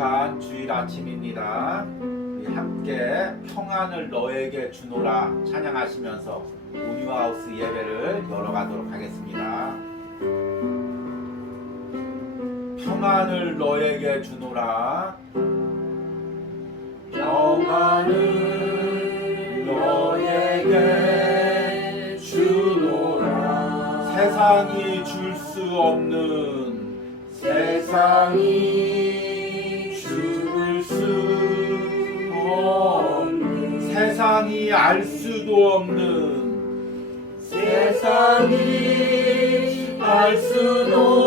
거룩한 주일 아침입니다. 우리 함께 평안을 너에게 주노라 찬양하시면서 온유하우스 예배를 열어가도록 하겠습니다. 평안을 너에게 주노라, 평안을 너에게 주노라. 세상이 줄 수 없는, 세상이 줄 수 없는, 세상이 알 수도 없는, 세상이 알 수도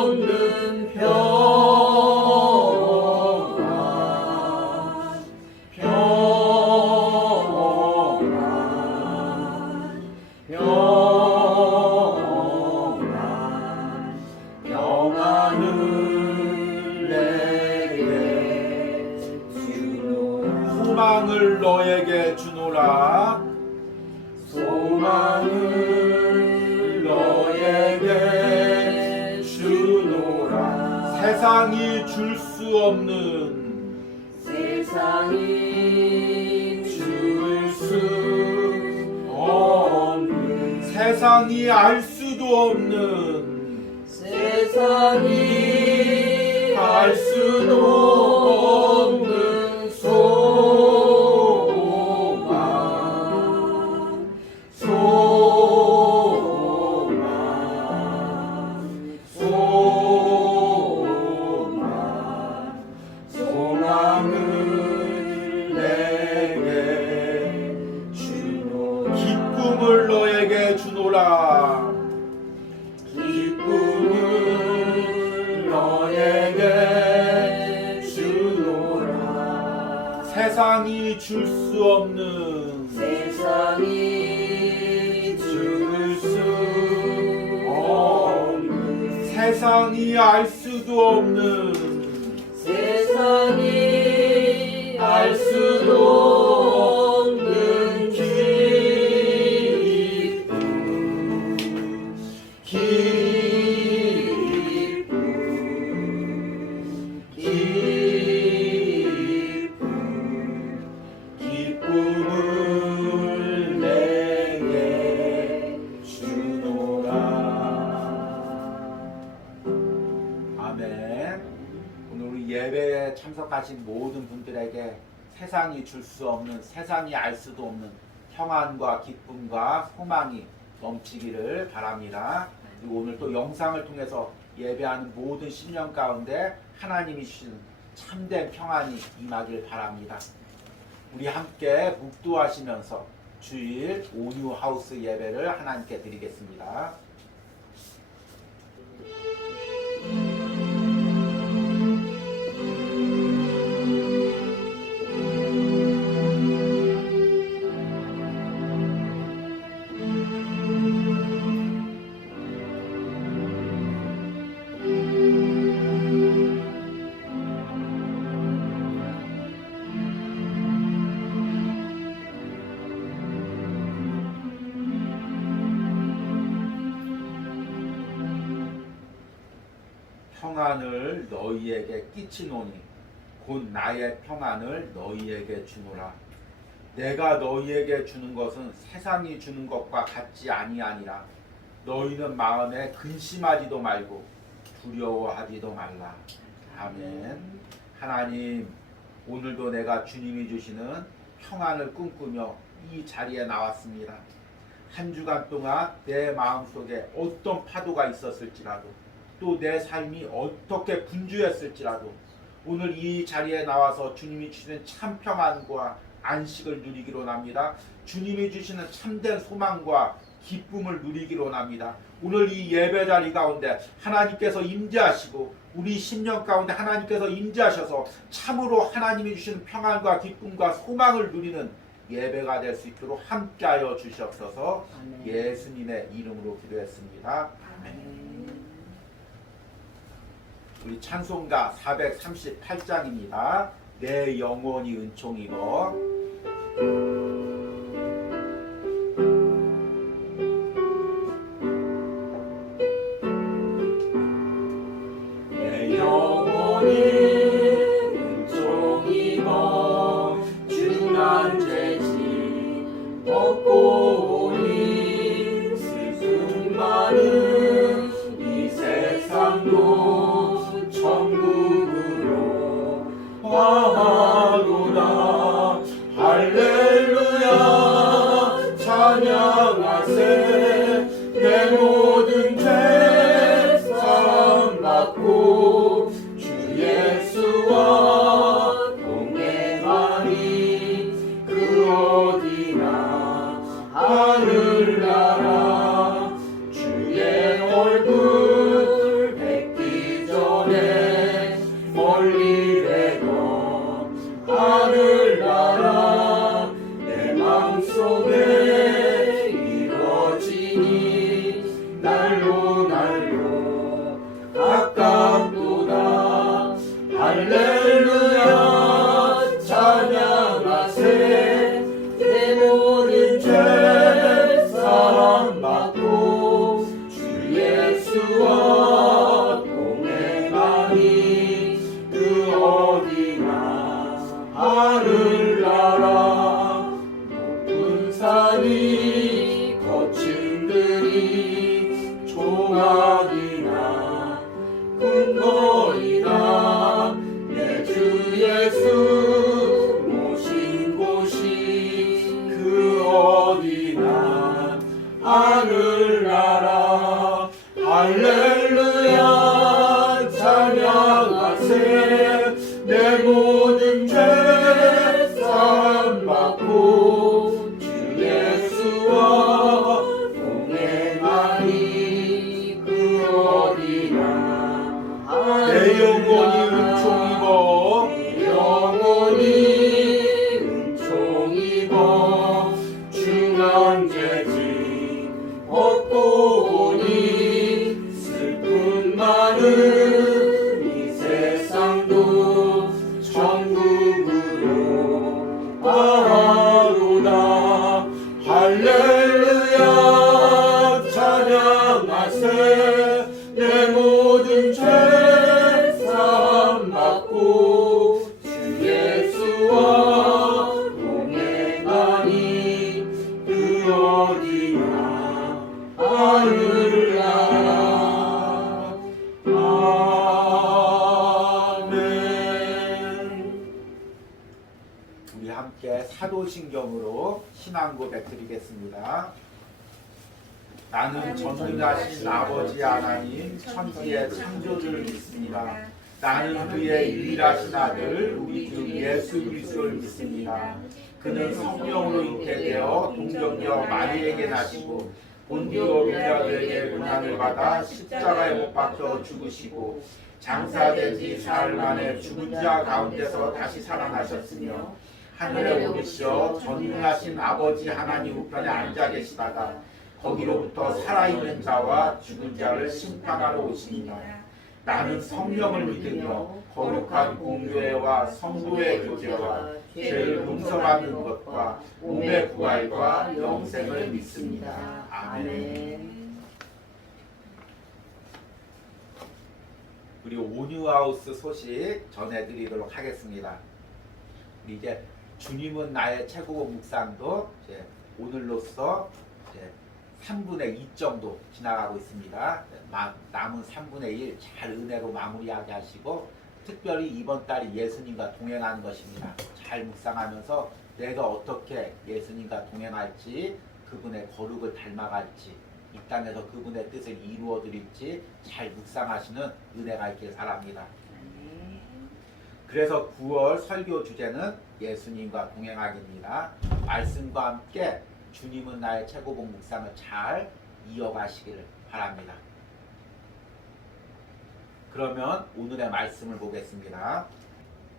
없는 평안, 평안, 평안, 평안을 내게 주노라. 소망을 너에게 주노라, 소망을 너에게 주노라. 세상이 줄 수 없는, 세상이 줄 수 없는, 세상이 알 수도 없는, 세상이 알 수도 없는 소망, 소망, 소망, 소망을 내게 주노라. 기쁨을 너에게 주노라, 기쁨을 너에게 주노라. 세상이 줄 수 없는, 세상이 줄 수 없는, 세상이 알 수도 없는, 세상이 알 수도 없는 기쁨, 기쁨, 기쁨, 기쁨을 내게 주노라. 아멘. 오늘 우리 예배에 참석하신 모든 분들에게 세상이 줄 수 없는, 세상이 알 수도 없는 평안과 기쁨과 소망이 넘치기를 바랍니다. 그리고 오늘 또 영상을 통해서 예배하는 모든 심령 가운데 하나님이 주시는 참된 평안이 임하길 바랍니다. 우리 함께 묵도하시면서 주일 온유하우스 예배를 하나님께 드리겠습니다. 평안을 너희에게 끼치노니 곧 나의 평안을 너희에게 주노라. 내가 너희에게 주는 것은 세상이 주는 것과 같지 아니하니라. 너희는 마음에 근심하지도 말고 두려워하지도 말라. 아멘. 하나님, 오늘도 내가 주님이 주시는 평안을 꿈꾸며 이 자리에 나왔습니다. 한 주간 동안 내 마음속에 어떤 파도가 있었을지라도, 또 내 삶이 어떻게 분주했을지라도 오늘 이 자리에 나와서 주님이 주시는 참 평안과 안식을 누리기로 납니다. 주님이 주시는 참된 소망과 기쁨을 누리기로 납니다. 오늘 이 예배 자리 가운데 하나님께서 임재하시고 우리 심령 가운데 하나님께서 임재하셔서 참으로 하나님이 주시는 평안과 기쁨과 소망을 누리는 예배가 될 수 있도록 함께하여 주시옵소서. 아멘. 예수님의 이름으로 기도했습니다. 아멘. 우리 찬송가 438장입니다. 내 영혼이 은총이고. 내 영혼이 속에 이루어지니 날로 날로 가깝도다. 할렐루야 찬양하세. 내 모든 죄 사함받고 주 예수와 동행하니 그 어디나 하늘나라. 높은 산이 거친 들이 조각이나 큰 거리나 내 주 예수 모신 곳이 그 어디나 하늘나라. 할렐루야 찬양하세. 내 모든 죄 사함받고 주 예수와 동행하니 그 어디나 내 영혼이 은총 입어 내 영혼이 은총 입어 중한죄지 얻고 오니 슬픔 많은 이 세상도 천국으로 가로다. 할렐루야 찬양하세. 내 모든 죄 사함받고 주 예수와 동행하니 그 어디나 하늘나라. 아멘. 우리 함께 사도신경으로 신앙 고백 드리겠습니다. 나는 전능하신 아버지 하나님 천지의 창조주를 믿습니다. 나는 그의 유일하신 아들 우리 주 예수 그리스도를 믿습니다. 그는 성령으로 잉태되어 동정녀 마리에게 나시고 본디오 빌라도에게 고난을 받아 십자가에 못 박혀 죽으시고 장사된 지 사흘 만에 죽은 자 가운데서 다시 살아나셨으며 하늘에 오르시어 전능하신 아버지 하나님 우편에 앉아 계시다가 거기로부터 살아있는 자와 죽은 자를 심판하러 오시니라. 나는 성령을 믿으며 거룩한 공교회와 성도의 교제와 죄를 용서받는 것과 몸의 부활과 영생을 믿습니다. 아멘. 우리 온유하우스 소식 전해드리도록 하겠습니다. 우리 이제 주님은 나의 최고봉 묵상도 이제 오늘로써 이제 3분의 2 정도 지나가고 있습니다. 남은 3분의 1 잘 은혜로 마무리하게 하시고 특별히 이번 달이 예수님과 동행하는 것입니다. 잘 묵상하면서 내가 어떻게 예수님과 동행할지 그분의 거룩을 닮아갈지 이 땅에서 그분의 뜻을 이루어 드릴지 잘 묵상하시는 은혜가 있길 바랍니다. 그래서 9월 설교 주제는 예수님과 동행하기입니다. 말씀과 함께 주님은 나의 최고봉 묵상을 잘 이어가시기를 바랍니다. 그러면 오늘의 말씀을 보겠습니다.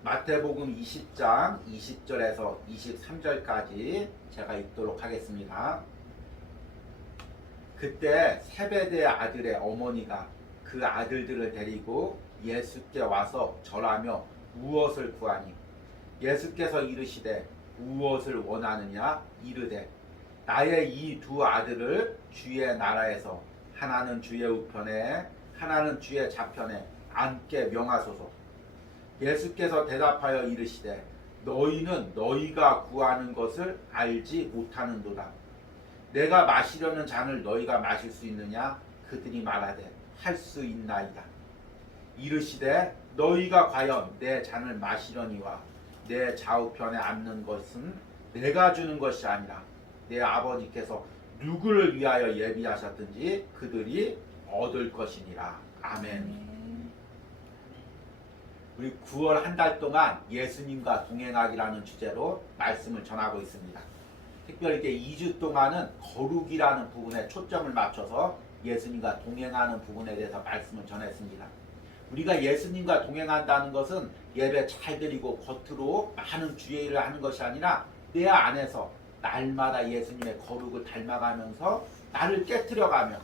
마태복음 20장 20절에서 23절까지 제가 읽도록 하겠습니다. 그때 세베대의 아들의 어머니가 그 아들들을 데리고 예수께 와서 절하며 무엇을 구하니 예수께서 이르시되 무엇을 원하느냐 이르되 나의 이 두 아들을 주의 나라에서 하나는 주의 우편에 하나는 주의 좌편에 앉게 명하소서. 예수께서 대답하여 이르시되 너희는 너희가 구하는 것을 알지 못하는도다. 내가 마시려는 잔을 너희가 마실 수 있느냐? 그들이 말하되 할 수 있나이다. 이르시되 너희가 과연 내 잔을 마시려니와 내 좌우편에 앉는 것은 내가 주는 것이 아니라 내 아버지께서 누구를 위하여 예비하셨든지 그들이 얻을 것이니라. 아멘. 우리 9월 한 달 동안 예수님과 동행하기라는 주제로 말씀을 전하고 있습니다. 특별히 이렇게 2주 동안은 거룩이라는 부분에 초점을 맞춰서 예수님과 동행하는 부분에 대해서 말씀을 전했습니다. 우리가 예수님과 동행한다는 것은 예배 잘 드리고 겉으로 많은 주의를 하는 것이 아니라 내 안에서 날마다 예수님의 거룩을 닮아가면서 나를 깨트려가며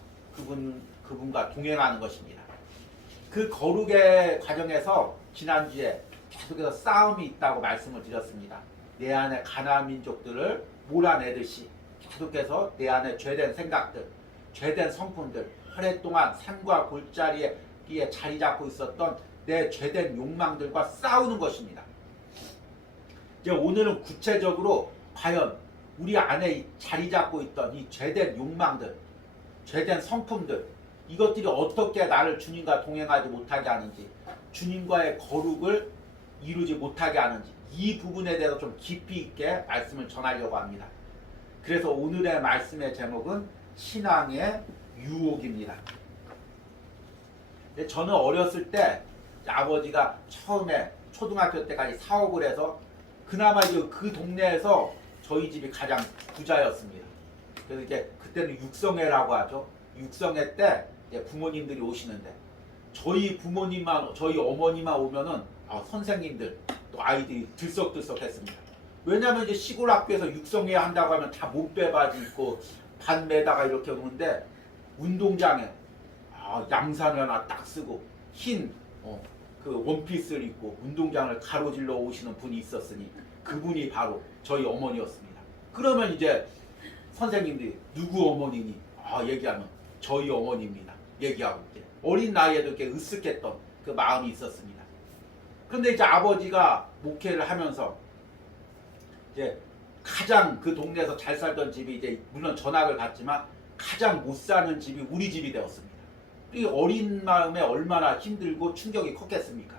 그분과 동행하는 것입니다. 그 거룩의 과정에서 지난주에 계속해서 싸움이 있다고 말씀을 드렸습니다. 내 안에 가나안 민족들을 몰아내듯이 계속해서 내 안에 죄된 생각들, 죄된 성품들, 오랫동안 산과 골짜기에 자리 잡고 있었던 내 죄된 욕망들과 싸우는 것입니다. 이제 오늘은 구체적으로 과연 우리 안에 자리 잡고 있던 이 죄된 욕망들, 죄된 성품들, 이것들이 어떻게 나를 주님과 동행하지 못하게 하는지, 주님과의 거룩을 이루지 못하게 하는지, 이 부분에 대해서 좀 깊이 있게 말씀을 전하려고 합니다. 그래서 오늘의 말씀의 제목은 신앙의 유혹입니다. 저는 어렸을 때 아버지가 처음에 초등학교 때까지 사업을 해서 그나마 그 동네에서 저희 집이 가장 부자였습니다. 그래서 이제 그때는 육성회라고 하죠. 육성회 때 이제 부모님들이 오시는데 저희 부모님만, 저희 어머니만 오면은 선생님들 또 아이들이 들썩들썩했습니다. 왜냐하면 이제 시골 학교에서 육성회 한다고 하면 다 몸빼바지 입고 반 매다가 이렇게 오는데 운동장에 양산을 하나 딱 쓰고 흰 그 원피스를 입고 운동장을 가로질러 오시는 분이 있었으니 그분이 바로 저희 어머니였습니다. 그러면 이제 선생님들이 누구 어머니니? 얘기하면 저희 어머니입니다. 얘기하고 이제 어린 나이에도 이렇게 으쓱했던 그 마음이 있었습니다. 그런데 이제 아버지가 목회를 하면서 이제 가장 그 동네에서 잘 살던 집이 이제 물론 전학을 갔지만 가장 못 사는 집이 우리 집이 되었습니다. 이 어린 마음에 얼마나 힘들고 충격이 컸겠습니까?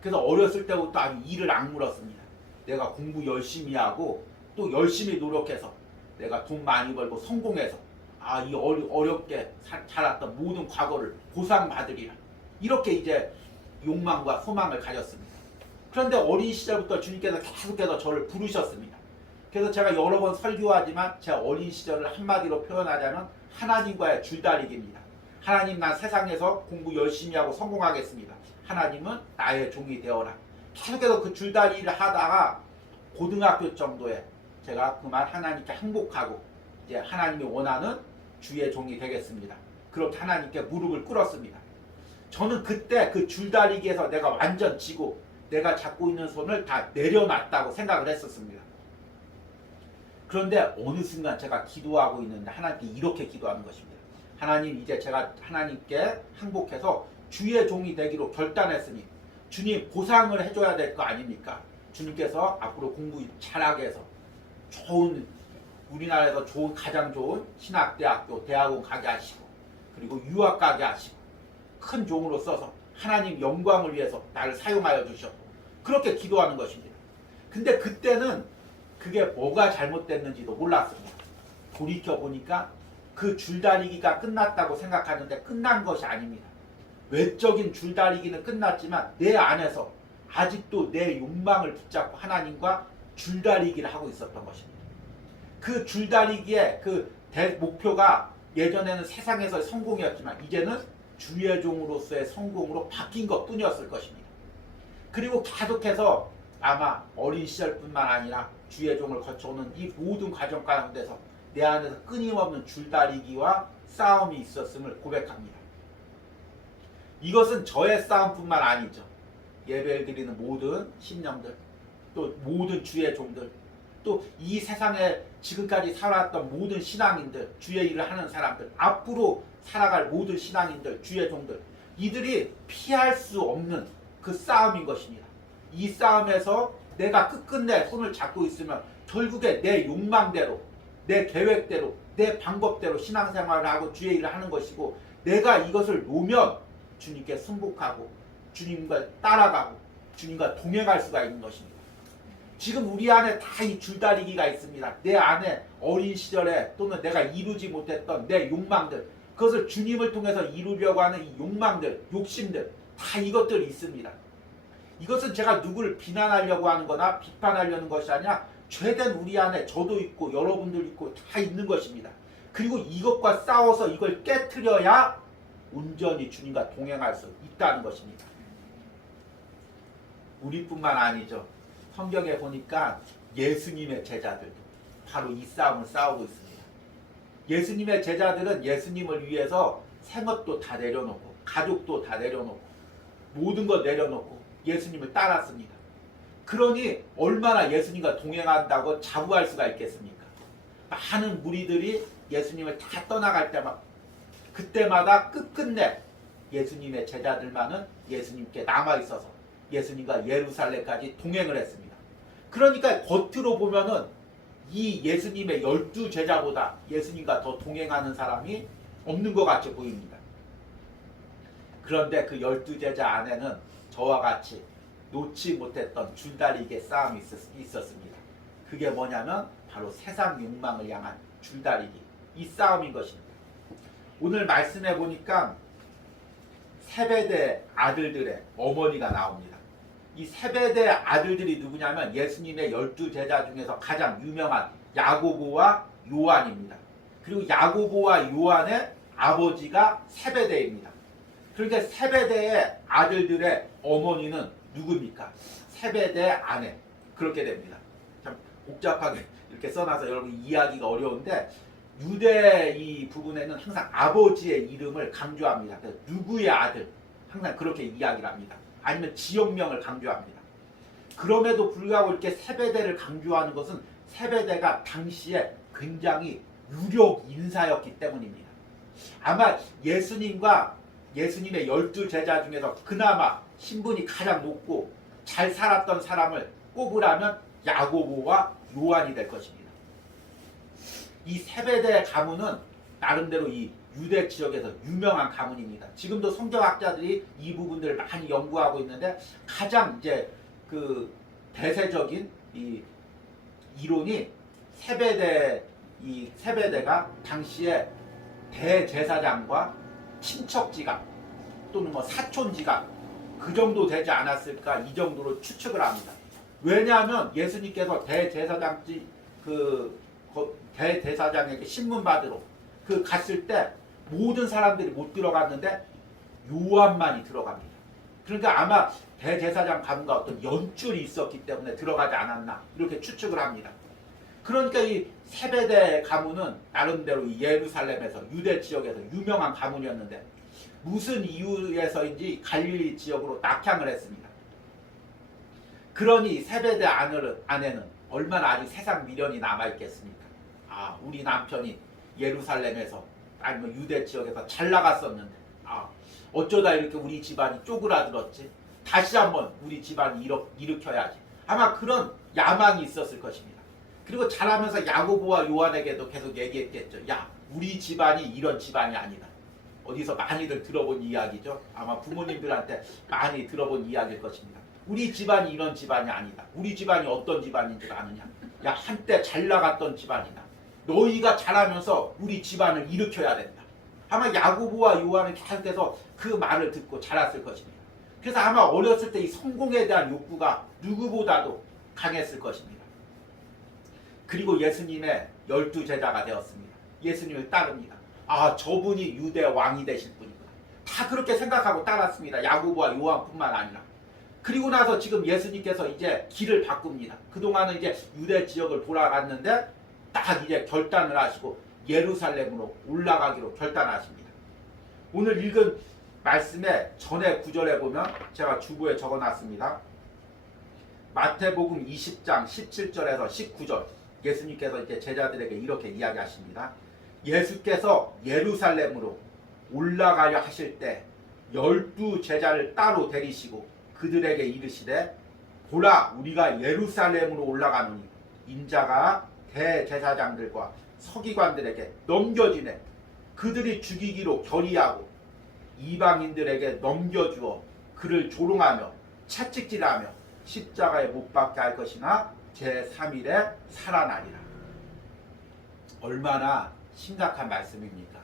그래서 어렸을 때부터 아주 이를 악물었습니다. 내가 공부 열심히 하고 또 열심히 노력해서 내가 돈 많이 벌고 성공해서 이 어렵게 자랐던 모든 과거를 보상받으리라. 이렇게 이제 욕망과 소망을 가졌습니다. 그런데 어린 시절부터 주님께서 계속해서 저를 부르셨습니다. 그래서 제가 여러 번 설교하지만 제 어린 시절을 한마디로 표현하자면 하나님과의 줄다리기입니다. 하나님, 난 세상에서 공부 열심히 하고 성공하겠습니다. 하나님은 나의 종이 되어라. 계속해서 그 줄다리기를 하다가 고등학교 정도에 제가 그만 하나님께 항복하고 이제 하나님이 원하는 주의 종이 되겠습니다. 그렇게 하나님께 무릎을 꿇었습니다. 저는 그때 그 줄다리기에서 내가 완전 지고 내가 잡고 있는 손을 다 내려놨다고 생각을 했었습니다. 그런데 어느 순간 제가 기도하고 있는데 하나님께 이렇게 기도하는 것입니다. 하나님, 이제 제가 하나님께 항복해서 주의 종이 되기로 결단했으니 주님 보상을 해줘야 될 거 아닙니까? 주님께서 앞으로 공부 잘하게 해서 좋은, 우리나라에서 가장 좋은 신학대학교, 대학원 가게 하시고 그리고 유학 가게 하시고 큰 종으로 써서 하나님 영광을 위해서 나를 사용하여 주셨고 그렇게 기도하는 것입니다. 근데 그때는 그게 뭐가 잘못됐는지도 몰랐습니다. 돌이켜보니까 그 줄다리기가 끝났다고 생각하는데 끝난 것이 아닙니다. 외적인 줄다리기는 끝났지만 내 안에서 아직도 내 욕망을 붙잡고 하나님과 줄다리기를 하고 있었던 것입니다. 그 줄다리기의 그 목표가 예전에는 세상에서의 성공이었지만 이제는 주의 종으로서의 성공으로 바뀐 것 뿐이었을 것입니다. 그리고 계속해서 아마 어린 시절뿐만 아니라 주의 종을 거쳐오는 이 모든 과정 가운데서 내 안에서 끊임없는 줄다리기와 싸움이 있었음을 고백합니다. 이것은 저의 싸움뿐만 아니죠. 예배를 드리는 모든 신령들, 또 모든 주의 종들, 또 이 세상에 지금까지 살아왔던 모든 신앙인들, 주의 일을 하는 사람들, 앞으로 살아갈 모든 신앙인들, 주의 종들, 이들이 피할 수 없는 그 싸움인 것입니다. 이 싸움에서 내가 끝끝내 손을 잡고 있으면 결국에 내 욕망대로, 내 계획대로, 내 방법대로 신앙생활을 하고 주의 일을 하는 것이고 내가 이것을 놓으면 주님께 승복하고 주님과 따라가고 주님과 동행할 수가 있는 것입니다. 지금 우리 안에 다 이 줄다리기가 있습니다. 내 안에 어린 시절에 또는 내가 이루지 못했던 내 욕망들, 그것을 주님을 통해서 이루려고 하는 이 욕망들, 욕심들, 다 이것들이 있습니다. 이것은 제가 누구를 비난하려고 하는 거나 비판하려는 것이 아니라 죄된 우리 안에 저도 있고 여러분들 있고 다 있는 것입니다. 그리고 이것과 싸워서 이걸 깨트려야 온전히 주님과 동행할 수 있다는 것입니다. 우리뿐만 아니죠. 성경에 보니까 예수님의 제자들도 바로 이 싸움을 싸우고 있습니다. 예수님의 제자들은 예수님을 위해서 생업도 다 내려놓고 가족도 다 내려놓고 모든 것 내려놓고 예수님을 따랐습니다. 그러니 얼마나 예수님과 동행한다고 자부할 수가 있겠습니까? 많은 무리들이 예수님을 다 떠나갈 때마다 그때마다 끝끝내 예수님의 제자들만은 예수님께 남아있어서 예수님과 예루살렘까지 동행을 했습니다. 그러니까 겉으로 보면은 이 예수님의 12제자보다 예수님과 더 동행하는 사람이 없는 것 같이 보입니다. 그런데 그 12제자 안에는 저와 같이 놓지 못했던 줄다리기의 싸움이 있었습니다. 그게 뭐냐면 바로 세상 욕망을 향한 줄다리기, 이 싸움인 것입니다. 오늘 말씀해 보니까 세베대 아들들의 어머니가 나옵니다. 이 세베대 아들들이 누구냐면 예수님의 12제자 중에서 가장 유명한 야고보와 요한입니다. 그리고 야고보와 요한의 아버지가 세베대입니다. 그러니까 세베대의 아들들의 어머니는 누굽니까? 세베대 아내. 그렇게 됩니다. 참 복잡하게 이렇게 써놔서 여러분 이해하기가 어려운데 유대 이 부분에는 항상 아버지의 이름을 강조합니다. 누구의 아들 항상 그렇게 이야기를 합니다. 아니면 지역명을 강조합니다. 그럼에도 불구하고 이렇게 세베대를 강조하는 것은 세베대가 당시에 굉장히 유력 인사였기 때문입니다. 아마 예수님과 예수님의 12제자 중에서 그나마 신분이 가장 높고 잘 살았던 사람을 꼽으라면 야고보와 요한이 될 것입니다. 이 세베대 가문은 나름대로 이 유대 지역에서 유명한 가문입니다. 지금도 성경학자들이 이 부분들을 많이 연구하고 있는데 가장 이제 그 대세적인 이 이론이 세베대가 당시에 대제사장과 친척지간 또는 뭐 사촌지간 그 정도 되지 않았을까 이 정도로 추측을 합니다. 왜냐하면 예수님께서 대제사장에게 신문 받으러 갔을 때 모든 사람들이 못 들어갔는데 요한만이 들어갑니다. 그러니까 아마 대제사장 가문과 어떤 연줄이 있었기 때문에 들어가지 않았나 이렇게 추측을 합니다. 그러니까 이 세베대 가문은 나름대로 이 예루살렘에서 유대 지역에서 유명한 가문이었는데 무슨 이유에서인지 갈릴리 지역으로 낙향을 했습니다. 그러니 세베대 아내는 얼마나 아직 세상 미련이 남아있겠습니까? 아, 우리 남편이 예루살렘에서 아니면 유대 지역에서 잘 나갔었는데 어쩌다 이렇게 우리 집안이 쪼그라들었지? 다시 한번 우리 집안이 일으켜야지. 아마 그런 야망이 있었을 것입니다. 그리고 자라면서 야고보와 요한에게도 계속 얘기했겠죠. 야, 우리 집안이 이런 집안이 아니다. 어디서 많이들 들어본 이야기죠. 아마 부모님들한테 많이 들어본 이야기일 것입니다. 우리 집안이 이런 집안이 아니다. 우리 집안이 어떤 집안인 줄 아느냐. 야, 한때 잘 나갔던 집안이다. 너희가 자라면서 우리 집안을 일으켜야 된다. 아마 야고보와 요한은 계속해서 그 말을 듣고 자랐을 것입니다. 그래서 아마 어렸을 때 이 성공에 대한 욕구가 누구보다도 강했을 것입니다. 그리고 예수님의 12제자가 되었습니다. 예수님을 따릅니다. 아, 저분이 유대 왕이 되실 분이구나. 다 그렇게 생각하고 따랐습니다. 야고보와 요한뿐만 아니라. 그리고 나서 지금 예수님께서 이제 길을 바꿉니다. 그동안은 이제 유대 지역을 돌아갔는데 딱 이제 결단을 하시고 예루살렘으로 올라가기로 결단하십니다. 오늘 읽은 말씀의 전의 구절에 보면 제가 주보에 적어놨습니다. 마태복음 20장 17절에서 19절 예수님께서 이제 제자들에게 이렇게 이야기하십니다. 예수께서 예루살렘으로 올라가려 하실 때 12제자를 따로 데리시고 그들에게 이르시되 보라 우리가 예루살렘으로 올라가노니 인자가 대제사장들과 서기관들에게 넘겨지네 그들이 죽이기로 결의하고 이방인들에게 넘겨주어 그를 조롱하며 채찍질하며 십자가에 못 박게 할 것이나 제3일에 살아나리라. 얼마나 심각한 말씀입니까?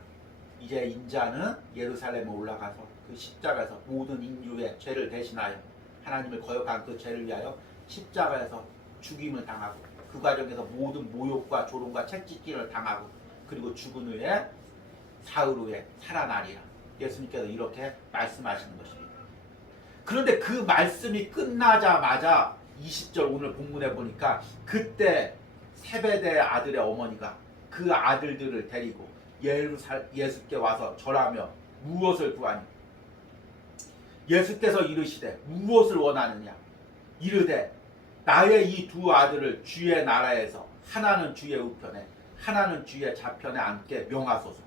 이제 인자는 예루살렘에 올라가서 그 십자가에서 모든 인류의 죄를 대신하여 하나님을 거역한 그 죄를 위하여 십자가에서 죽임을 당하고 그 과정에서 모든 모욕과 조롱과 채찍질을 당하고 그리고 죽은 후에 사흘 후에 살아나리라. 예수님께서 이렇게 말씀하시는 것입니다. 그런데 그 말씀이 끝나자마자 20절 오늘 본문에 보니까 그때 세베대 아들의 어머니가 그 아들들을 데리고 예수께 와서 절하며 무엇을 구하니? 예수께서 이르시되 무엇을 원하느냐? 이르되 나의 이 두 아들을 주의 나라에서 하나는 주의 우편에 하나는 주의 좌편에 앉게 명하소서.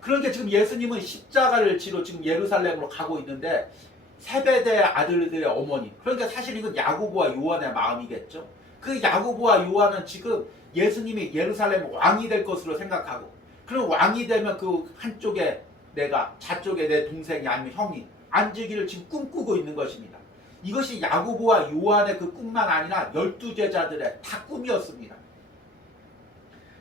그러니까 지금 예수님은 십자가를 지러 지금 예루살렘으로 가고 있는데 세베대 아들들의 어머니, 그러니까 사실 이건 야고보와 요한의 마음이겠죠. 그 야고보와 요한은 지금 예수님이 예루살렘 왕이 될 것으로 생각하고, 그럼 왕이 되면 그 한쪽에 내가, 좌쪽에 내 동생이 아니면 형이 앉으기를 지금 꿈꾸고 있는 것입니다. 이것이 야고보와 요한의 그 꿈만 아니라 12제자들의 다 꿈이었습니다.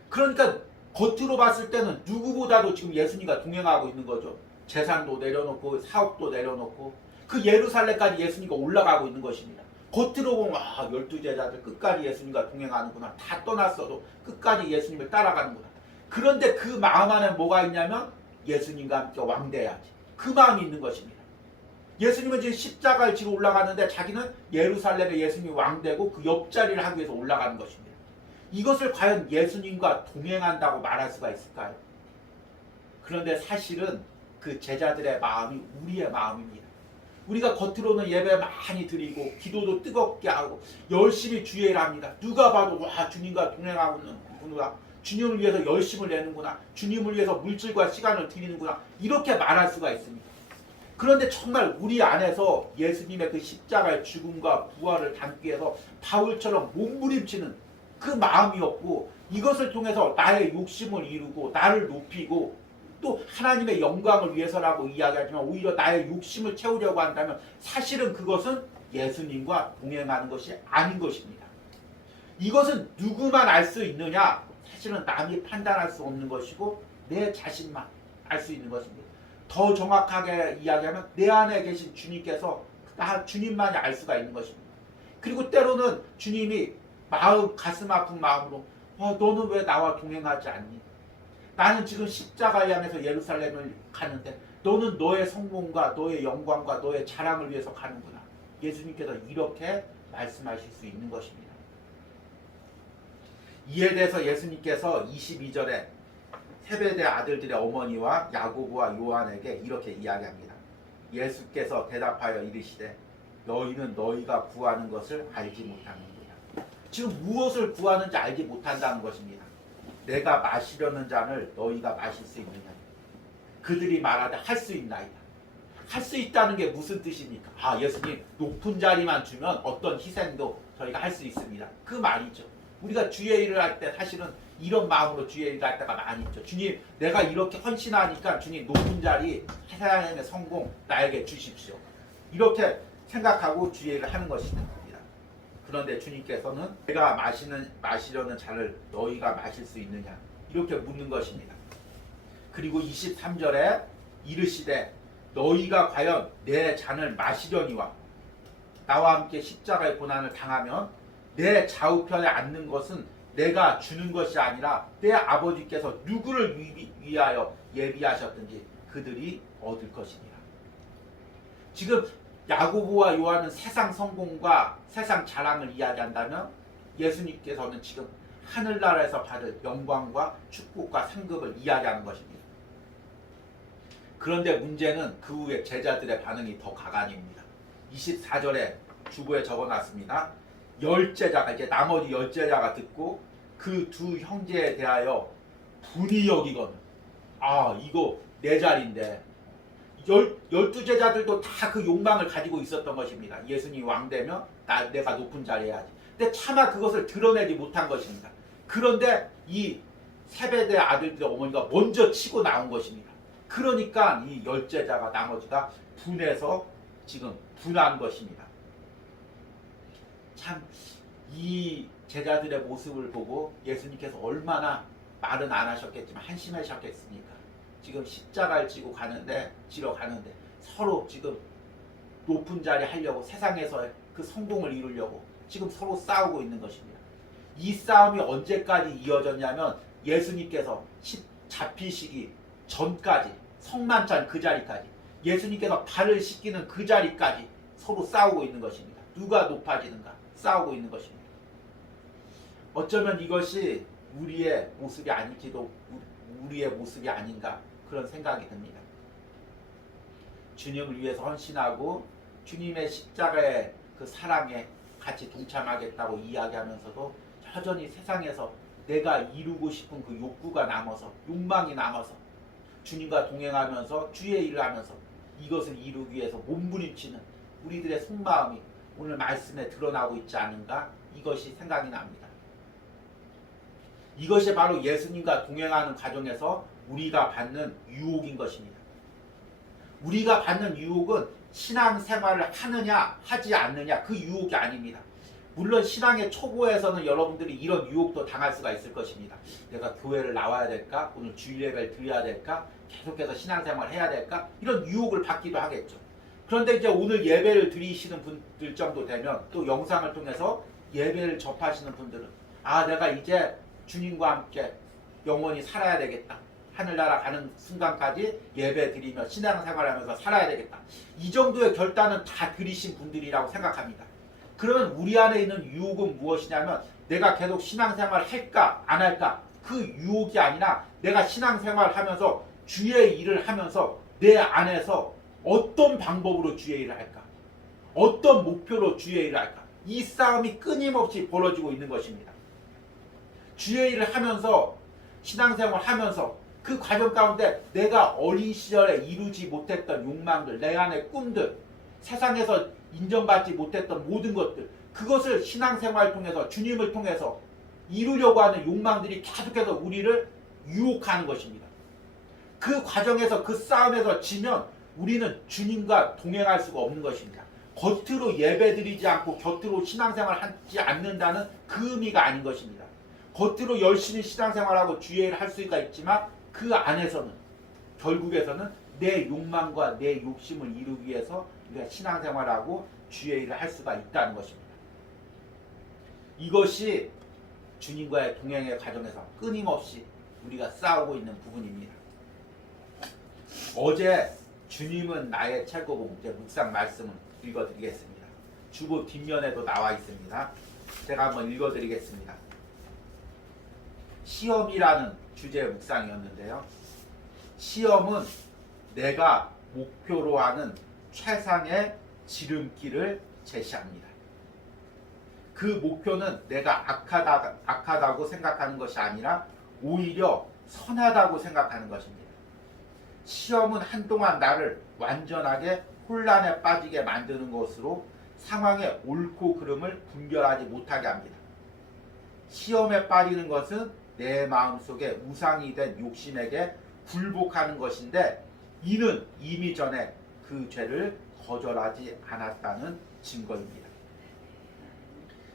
그러니까 겉으로 봤을 때는 누구보다도 지금 예수님과 동행하고 있는 거죠. 재산도 내려놓고 사업도 내려놓고 그 예루살렘까지 예수님과 올라가고 있는 것입니다. 겉으로 보면 12제자들 끝까지 예수님과 동행하는구나. 다 떠났어도 끝까지 예수님을 따라가는구나. 그런데 그 마음 안에 뭐가 있냐면 예수님과 함께 왕돼야지. 그 마음이 있는 것입니다. 예수님은 지금 십자가를 지고 올라가는데 자기는 예루살렘에 예수님이 왕되고 그 옆자리를 하기 위해서 올라가는 것입니다. 이것을 과연 예수님과 동행한다고 말할 수가 있을까요? 그런데 사실은 그 제자들의 마음이 우리의 마음입니다. 우리가 겉으로는 예배 많이 드리고 기도도 뜨겁게 하고 열심히 주의를 합니다. 누가 봐도 주님과 동행하고 있는구나. 주님을 위해서 열심을 내는구나. 주님을 위해서 물질과 시간을 드리는구나. 이렇게 말할 수가 있습니다. 그런데 정말 우리 안에서 예수님의 그 십자가의 죽음과 부활을 담기 위해서 바울처럼 몸부림치는 그 마음이 없고, 이것을 통해서 나의 욕심을 이루고 나를 높이고 또 하나님의 영광을 위해서라고 이야기하지만 오히려 나의 욕심을 채우려고 한다면 사실은 그것은 예수님과 동행하는 것이 아닌 것입니다. 이것은 누구만 알 수 있느냐? 사실은 남이 판단할 수 없는 것이고 내 자신만 알 수 있는 것입니다. 더 정확하게 이야기하면 내 안에 계신 주님께서 주님만이 알 수가 있는 것입니다. 그리고 때로는 주님이 가슴 아픈 마음으로 너는 왜 나와 동행하지 않니? 나는 지금 십자가를 향해서 예루살렘을 가는데 너는 너의 성공과 너의 영광과 너의 자랑을 위해서 가는구나. 예수님께서 이렇게 말씀하실 수 있는 것입니다. 이에 대해서 예수님께서 22절에 세베대 아들들의 어머니와 야고보와 요한에게 이렇게 이야기합니다. 예수께서 대답하여 이르시되 너희는 너희가 구하는 것을 알지 못하는구나. 지금 무엇을 구하는지 알지 못한다는 것입니다. 내가 마시려는 잔을 너희가 마실 수 있느냐. 그들이 말하되 할 수 있나이다. 할 수 있다는 게 무슨 뜻입니까? 예수님 높은 자리만 주면 어떤 희생도 저희가 할 수 있습니다. 그 말이죠. 우리가 주의 일을 할 때 사실은 이런 마음으로 주의 일을 할 때가 많이 있죠. 주님 내가 이렇게 헌신하니까 주님 높은 자리 세상의 성공 나에게 주십시오. 이렇게 생각하고 주의 일을 하는 것입니다. 그런데 주님께서는 내가 마시려는 잔을 너희가 마실 수 있느냐 이렇게 묻는 것입니다. 그리고 23절에 이르시되 너희가 과연 내 잔을 마시려니와 나와 함께 십자가의 고난을 당하면 내 좌우편에 앉는 것은 내가 주는 것이 아니라 내 아버지께서 누구를 위하여 예비하셨든지 그들이 얻을 것이니라. 지금 야고보와 요한은 세상 성공과 세상 자랑을 이야기한다면 예수님께서는 지금 하늘나라에서 받을 영광과 축복과 상급을 이야기하는 것입니다. 그런데 문제는 그 후에 제자들의 반응이 더 가관입니다. 24절에 주보에 적어놨습니다. 열제자가 이제 나머지 열제자가 듣고 그 두 형제에 대하여 분이 여기거든. 이거 내 자리인데 12제자들도 다 그 욕망을 가지고 있었던 것입니다. 예수님이 왕되면 내가 높은 자리에 해야지. 근데 차마 그것을 드러내지 못한 것입니다. 그런데 이 세베대 아들들의 어머니가 먼저 치고 나온 것입니다. 그러니까 이 열제자가 나머지가 분해서 지금 분한 것입니다. 참 이 제자들의 모습을 보고 예수님께서 얼마나 말은 안 하셨겠지만 한심하셨겠습니까? 지금 십자가를 지러 가는데 서로 지금 높은 자리 하려고 세상에서 그 성공을 이루려고 지금 서로 싸우고 있는 것입니다. 이 싸움이 언제까지 이어졌냐면 예수님께서 잡히시기 전까지 성만찬 그 자리까지 예수님께서 발을 씻기는 그 자리까지 서로 싸우고 있는 것입니다. 누가 높아지는가 싸우고 있는 것입니다. 어쩌면 이것이 우리의 모습이 아닐지도, 우리의 모습이 아닌가 그런 생각이 듭니다. 주님을 위해서 헌신하고 주님의 십자가의 그 사랑에 같이 동참하겠다고 이야기하면서도 여전히 세상에서 내가 이루고 싶은 그 욕구가 남아서, 욕망이 남아서 주님과 동행하면서 주의 일을 하면서 이것을 이루기 위해서 몸부림치는 우리들의 속마음이 오늘 말씀에 드러나고 있지 않은가, 이것이 생각이 납니다. 이것이 바로 예수님과 동행하는 과정에서 우리가 받는 유혹인 것입니다. 우리가 받는 유혹은 신앙생활을 하느냐 하지 않느냐 그 유혹이 아닙니다. 물론 신앙의 초보에서는 여러분들이 이런 유혹도 당할 수가 있을 것입니다. 내가 교회를 나와야 될까? 오늘 주일 예배를 드려야 될까? 계속해서 신앙생활을 해야 될까? 이런 유혹을 받기도 하겠죠. 그런데 이제 오늘 예배를 드리시는 분들 정도 되면, 또 영상을 통해서 예배를 접하시는 분들은 내가 이제 주님과 함께 영원히 살아야 되겠다. 하늘나라 가는 순간까지 예배 드리며 신앙생활하면서 살아야 되겠다. 이 정도의 결단은 다 들이신 분들이라고 생각합니다. 그러면 우리 안에 있는 유혹은 무엇이냐면, 내가 계속 신앙생활 할까 안 할까 그 유혹이 아니라, 내가 신앙생활 하면서 주의 일을 하면서 내 안에서 어떤 방법으로 주의 일을 할까, 어떤 목표로 주의 일을 할까, 이 싸움이 끊임없이 벌어지고 있는 것입니다. 주의 일을 하면서 신앙생활 하면서 그 과정 가운데 내가 어린 시절에 이루지 못했던 욕망들, 내 안의 꿈들, 세상에서 인정받지 못했던 모든 것들, 그것을 신앙생활을 통해서 주님을 통해서 이루려고 하는 욕망들이 계속해서 우리를 유혹하는 것입니다. 그 과정에서, 그 싸움에서 지면 우리는 주님과 동행할 수가 없는 것입니다. 겉으로 예배드리지 않고 곁으로 신앙생활을 하지 않는다는 그 의미가 아닌 것입니다. 겉으로 열심히 신앙생활하고 주의를 할 수가 있지만 그 안에서는, 결국에서는 내 욕망과 내 욕심을 이루기 위해서 우리가 신앙생활하고 주의 일을 할 수가 있다는 것입니다. 이것이 주님과의 동행의 과정에서 끊임없이 우리가 싸우고 있는 부분입니다. 어제 주님은 나의 최고봉, 이제 묵상 말씀을 읽어드리겠습니다. 주보 뒷면에도 나와 있습니다. 제가 한번 읽어드리겠습니다. 시험이라는 주제의 묵상이었는데요. 시험은 내가 목표로 하는 최상의 지름길을 제시합니다. 그 목표는 내가 악하다고 생각하는 것이 아니라 오히려 선하다고 생각하는 것입니다. 시험은 한동안 나를 완전하게 혼란에 빠지게 만드는 것으로 상황의 옳고 그름을 분별하지 못하게 합니다. 시험에 빠지는 것은 내 마음속에 우상이 된 욕심에게 굴복하는 것인데, 이는 이미 전에 그 죄를 거절하지 않았다는 증거입니다.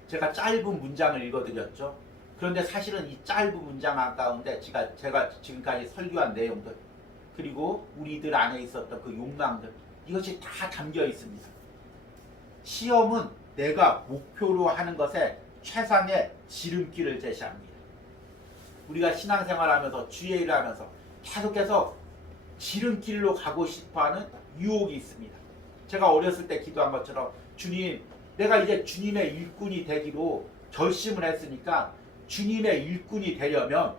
제가 짧은 문장을 읽어드렸죠. 그런데 사실은 이 짧은 문장 가운데 제가 지금까지 설교한 내용들, 그리고 우리들 안에 있었던 그 욕망들, 이것이 다 담겨 있습니다. 시험은 내가 목표로 하는 것에 최상의 지름길을 제시합니다. 우리가 신앙생활하면서 주의 일을 하면서 계속해서 지름길로 가고 싶어하는 유혹이 있습니다. 제가 어렸을 때 기도한 것처럼, 주님, 내가 이제 주님의 일꾼이 되기로 결심을 했으니까 주님의 일꾼이 되려면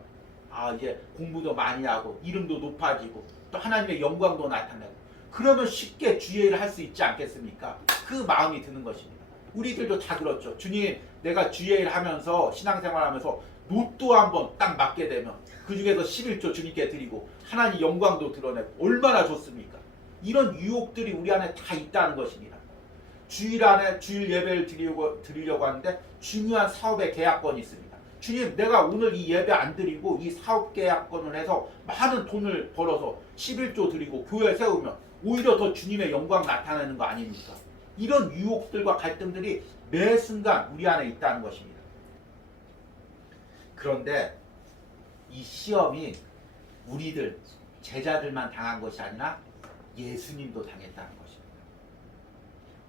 이제 공부도 많이 하고 이름도 높아지고 또 하나님의 영광도 나타내고, 그러면 쉽게 주의 일을 할 수 있지 않겠습니까? 그 마음이 드는 것입니다. 우리들도 다 그렇죠. 주님, 내가 주의 일을 하면서 신앙생활하면서 로또 한번 딱 맞게 되면 그 중에서 11조 주님께 드리고 하나님 영광도 드러내고 얼마나 좋습니까? 이런 유혹들이 우리 안에 다 있다는 것입니다. 주일 안에 주일 예배를 드리려고 하는데 중요한 사업의 계약건이 있습니다. 주님, 내가 오늘 이 예배 안 드리고 이 사업 계약건을 해서 많은 돈을 벌어서 11조 드리고 교회 세우면 오히려 더 주님의 영광 나타내는 거 아닙니까? 이런 유혹들과 갈등들이 매 순간 우리 안에 있다는 것입니다. 그런데 이 시험이 우리들 제자들만 당한 것이 아니라 예수님도 당했다는 것입니다.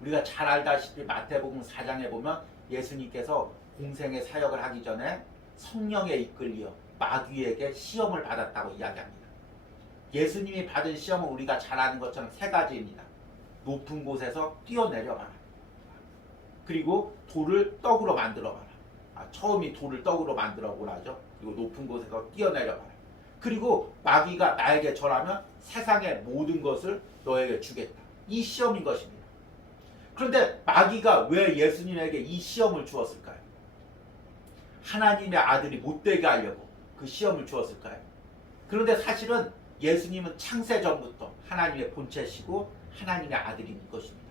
우리가 잘 알다시피 마태복음 4장에 보면 예수님께서 공생의 사역을 하기 전에 성령에 이끌려 마귀에게 시험을 받았다고 이야기합니다. 예수님이 받은 시험은 우리가 잘 아는 것처럼 세 가지입니다. 높은 곳에서 뛰어내려가라. 그리고 돌을 떡으로 만들어봐라. 처음이 돌을 떡으로 만들어 보라죠. 그리고 높은 곳에서 뛰어내려 봐라. 그리고 마귀가 나에게 절하면 세상의 모든 것을 너에게 주겠다. 이 시험인 것입니다. 그런데 마귀가 왜 예수님에게 이 시험을 주었을까요? 하나님의 아들이 못되게 하려고 그 시험을 주었을까요? 그런데 사실은 예수님은 창세 전부터 하나님의 본체시고 하나님의 아들인 것입니다.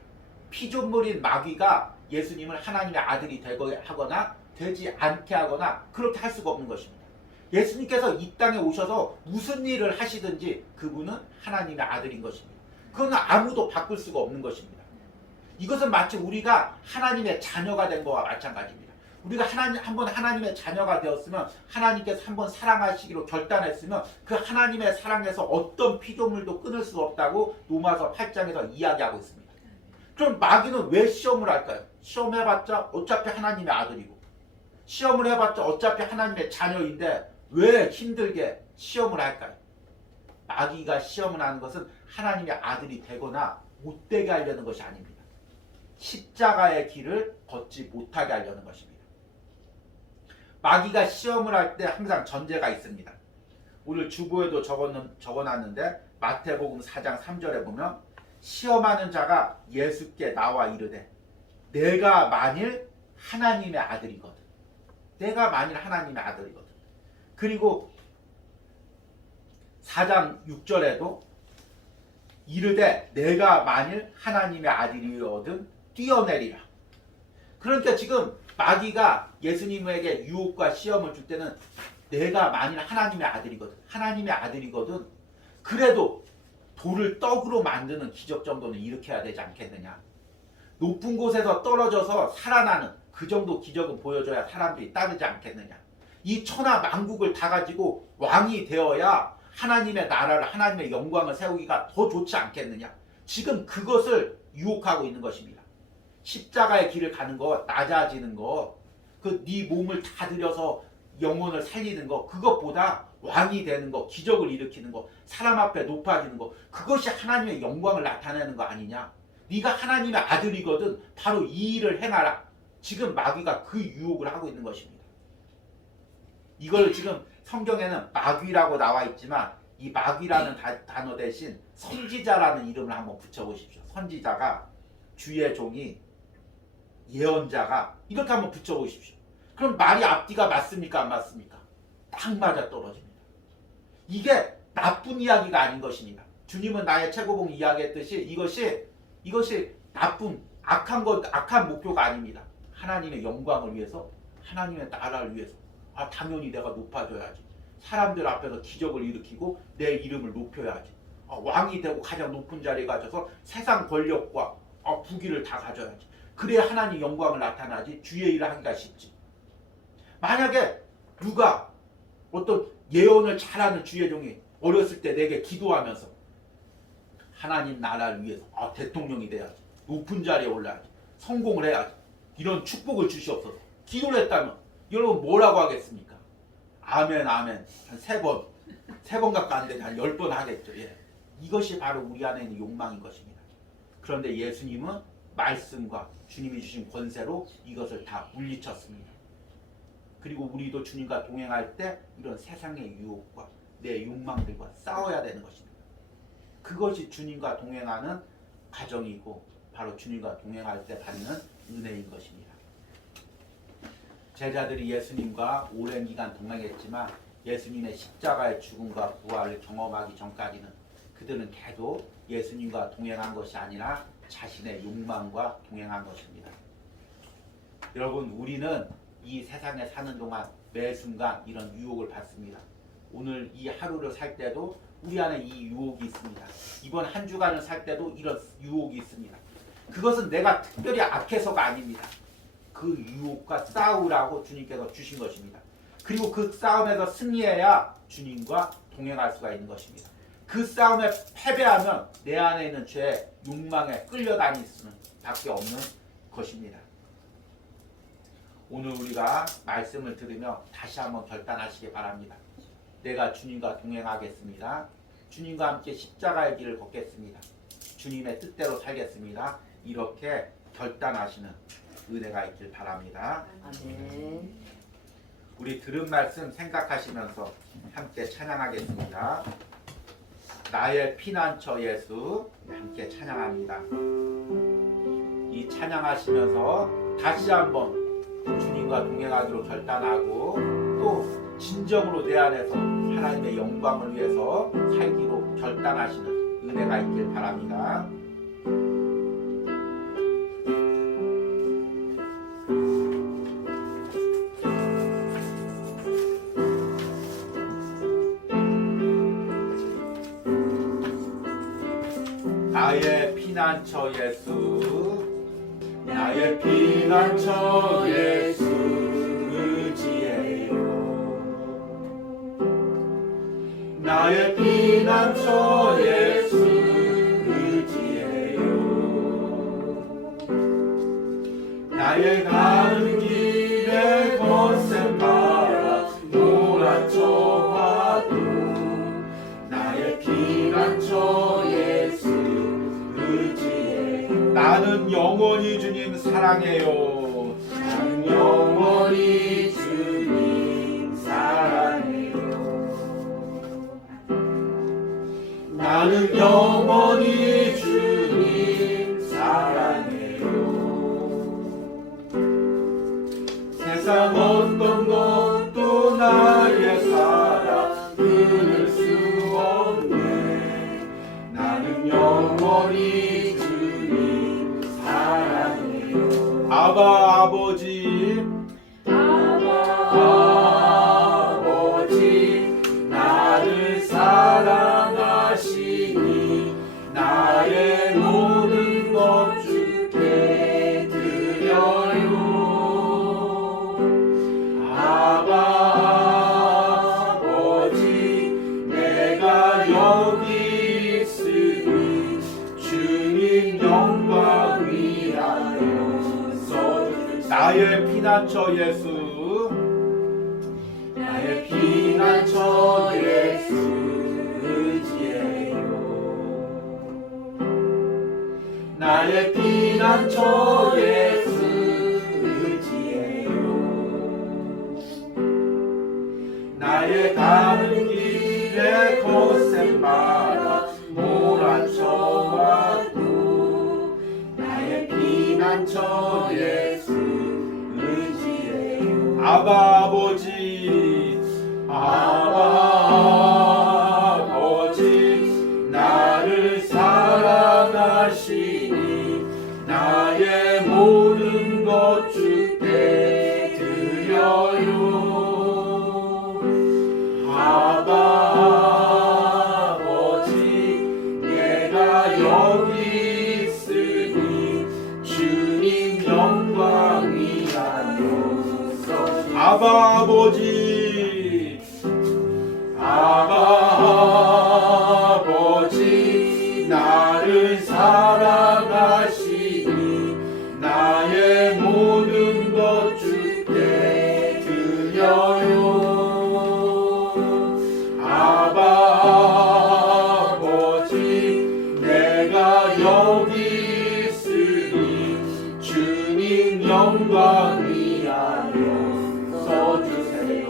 피조물인 마귀가 예수님을 하나님의 아들이 되게 하거나 되지 않게 하거나 그렇게 할 수가 없는 것입니다. 예수님께서 이 땅에 오셔서 무슨 일을 하시든지 그분은 하나님의 아들인 것입니다. 그건 아무도 바꿀 수가 없는 것입니다. 이것은 마치 우리가 하나님의 자녀가 된 것과 마찬가지입니다. 우리가 한번 하나님의 자녀가 되었으면 하나님께서 한번 사랑하시기로 결단했으면 그 하나님의 사랑에서 어떤 피조물도 끊을 수 없다고 로마서 8장에서 이야기하고 있습니다. 그럼 마귀는 왜 시험을 할까요? 시험해봤자 어차피 하나님의 아들이고 시험을 해봤자 어차피 하나님의 자녀인데 왜 힘들게 시험을 할까요? 마귀가 시험을 하는 것은 하나님의 아들이 되거나 못되게 하려는 것이 아닙니다. 십자가의 길을 걷지 못하게 하려는 것입니다. 마귀가 시험을 할 때 항상 전제가 있습니다. 오늘 주보에도 적어놨는데 마태복음 4장 3절에 보면 시험하는 자가 예수께 나와 이르되 내가 만일 하나님의 아들이거든. 내가 만일 하나님의 아들이거든. 그리고 4장 6절에도 이르되 내가 만일 하나님의 아들이거든 뛰어내리라. 그러니까 지금 마귀가 예수님에게 유혹과 시험을 줄 때는 내가 만일 하나님의 아들이거든. 하나님의 아들이거든. 그래도 돌을 떡으로 만드는 기적 정도는 일으켜야 되지 않겠느냐. 높은 곳에서 떨어져서 살아나는 그 정도 기적은 보여줘야 사람들이 따르지 않겠느냐. 이 천하 만국을 다 가지고 왕이 되어야 하나님의 나라를 하나님의 영광을 세우기가 더 좋지 않겠느냐. 지금 그것을 유혹하고 있는 것입니다. 십자가의 길을 가는 거, 낮아지는 거, 그 네 몸을 다 들여서 영혼을 살리는 거, 그것보다 왕이 되는 거, 기적을 일으키는 거, 사람 앞에 높아지는 거, 그것이 하나님의 영광을 나타내는 거 아니냐. 네가 하나님의 아들이거든. 바로 이 일을 행하라. 지금 마귀가 그 유혹을 하고 있는 것입니다. 이걸 지금 성경에는 마귀라고 나와 있지만 이 마귀라는 단어 대신 선지자라는 이름을 한번 붙여보십시오. 선지자가, 주의 종이, 예언자가 이렇게 한번 붙여보십시오. 그럼 말이 앞뒤가 맞습니까? 안 맞습니까? 딱 맞아 떨어집니다. 이게 나쁜 이야기가 아닌 것입니다. 주님은 나의 최고봉 이야기했듯이 이것이 나쁜 악한 목표가 아닙니다. 하나님의 영광을 위해서, 하나님의 나라를 위해서. 당연히 내가 높아져야지. 사람들 앞에서 기적을 일으키고 내 이름을 높여야지. 왕이 되고 가장 높은 자리에 가셔서 세상 권력과 부귀를 다 가져야지. 그래야 하나님 영광을 나타나지. 주의 일을 하기가 쉽지. 만약에 누가 어떤 예언을 잘하는 주의 종이 어렸을 때 내게 기도하면서 하나님 나라를 위해서 대통령이 돼야지. 높은 자리에 올라야지. 성공을 해야지. 이런 축복을 주시옵소서. 기도를 했다면 여러분 뭐라고 하겠습니까? 아멘 아멘. 한 3번. 3번 갖고 안 되지. 한 10번 하겠죠. 예. 이것이 바로 우리 안에 있는 욕망인 것입니다. 그런데 예수님은 말씀과 주님이 주신 권세로 이것을 다 물리쳤습니다. 그리고 우리도 주님과 동행할 때 이런 세상의 유혹과 내 욕망들과 싸워야 되는 것입니다. 그것이 주님과 동행하는 과정이고 바로 주님과 동행할 때 받는 은혜인 것입니다. 제자들이 예수님과 오랜 기간 동행했지만 예수님의 십자가의 죽음과 부활을 경험하기 전까지는 그들은 계속 예수님과 동행한 것이 아니라 자신의 욕망과 동행한 것입니다. 여러분, 우리는 이 세상에 사는 동안 매 순간 이런 유혹을 받습니다. 오늘 이 하루를 살 때도 우리 안에 이 유혹이 있습니다. 이번 한 주간을 살 때도 이런 유혹이 있습니다. 그것은 내가 특별히 악해서가 아닙니다. 그 유혹과 싸우라고 주님께서 주신 것입니다. 그리고 그 싸움에서 승리해야 주님과 동행할 수가 있는 것입니다. 그 싸움에 패배하면 내 안에 있는 죄, 욕망에 끌려다닐 수는 밖에 없는 것입니다. 오늘 우리가 말씀을 들으며 다시 한번 결단하시기 바랍니다. 내가 주님과 동행하겠습니다. 주님과 함께 십자가의 길을 걷겠습니다. 주님의 뜻대로 살겠습니다. 이렇게 결단하시는 은혜가 있길 바랍니다. 아멘. 우리 들은 말씀 생각하시면서 함께 찬양하겠습니다. 나의 피난처 예수 함께 찬양합니다. 이 찬양하시면서 다시 한번 주님과 동행하기로 결단하고 또 진정으로 내 안에서 하나님의 영광을 위해서 살기로 결단하시는 은혜가 있길 바랍니다. 나의 피난처 예수 나의 피난처 예수 의지해요. 나의 피난처 예수 의지해요. 나의 가는 길에 거센 바람 몰아쳐와도 나의 피난처 예수 의지해요. 나는 영원히 주님 사랑해요. 나는 영원히 주님 사랑해요. 나는 영원히 주님 사랑해요. 세상 어떤 것도 나의 사랑 끊을 수 없네. 나는 영원히 주님 사랑해요. 아바 아버지 아버지 나를 사랑하시니 나의 모든 것 주께 드려요. 아버지 내가 여기 있으니 주님 영광 위하여 써주세요. 나의 피난처 예수 나의 피난처 예수 의지해요. 나의 피난처 예수 의지해요. 나의 가는 길에 거센 바람 몰아쳐와도 나의 피난처 예수 의지해요. 아바 아버지 아버지 나를 사랑하시니 나의 모든 것 주께 드려요. 아버지 내가 여기 있으니 주님 영광 위하여 써주세요. 아바 아버지 아버지 나를 사랑하시니 나의 모든 것 주께 드려요. 아버지 내가 여기 있으니 주님 영광 위하여 써주세요.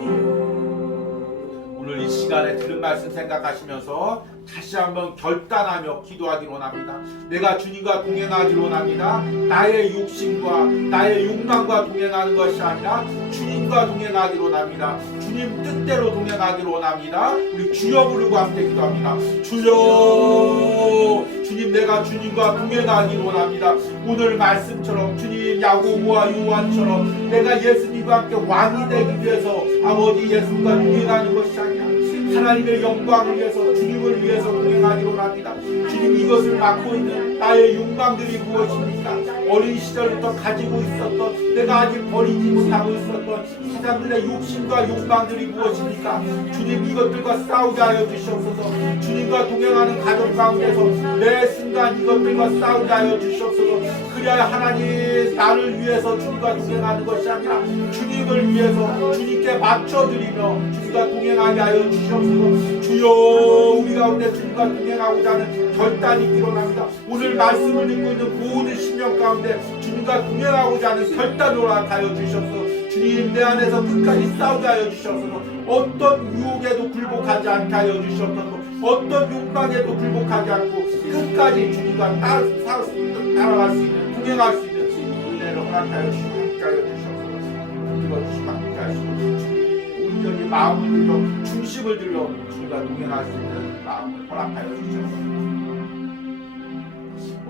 오늘 이 시간에 들은 말씀 생각하시면서 다시 한번 결단하며 기도하기로 원합니다. 내가 주님과 동행하기로 원합니다. 나의 욕심과 나의 욕망과 동행하는 것이 아니라 주님과 동행하기로 원합니다. 주님 뜻대로 동행하기로 원합니다. 우리 주여 부르고 함께 기도합니다. 주여, 주님 내가 주님과 동행하기로 원합니다. 오늘 말씀처럼 주님 야고보와 요한처럼 내가 예수님과 함께 왕이 되기 위해서 아버지 예수님과 동행하는 것이 아니라 하나님의 영광을 위해서 주님을 위해서 동행하기로 합니다. 주님 이것을 맡고 있는 나의 욕망들이 무엇입니까? 어린 시절부터 가지고 있었던 내가 아직 버리지 못하고 있었던 사람들의 욕심과 욕망들이 무엇입니까? 주님 이것들과 싸우게 하여 주시옵소서. 주님과 동행하는 가족 가운데서 매 순간 이것들과 싸우게 하여 주시옵소서. 그래야 하나님 나를 위해서 주님과 동행하는 것이 아니라 주님을 위해서 주님께 맞춰드리며 주님과 동행하게 하여 주시옵소서. 주여 우리 가운데 주님과 동행하고자 하는 결단이 일어납니다. 오늘 말씀을 듣고 있는 모든 심령 가운데 주님과 동행하고자 하는 결단을 허락하여 주시옵소서. 주님 내 안에서 끝까지 싸우게 하여 주셔서 어떤 유혹에도 굴복하지 않게 하여 주셔서 어떤 욕망에도 굴복하지 않고 끝까지 주님과 따라갈 수 있는 동행할 수 있는 은혜를 허락하여 주시고 함께 하여 주셔서 붙들어 주시고 함께 하시고 주님 온전히 마음을 들여 중심을 들여 주님과 동행할 수 있는 마음을 허락하여 주셔서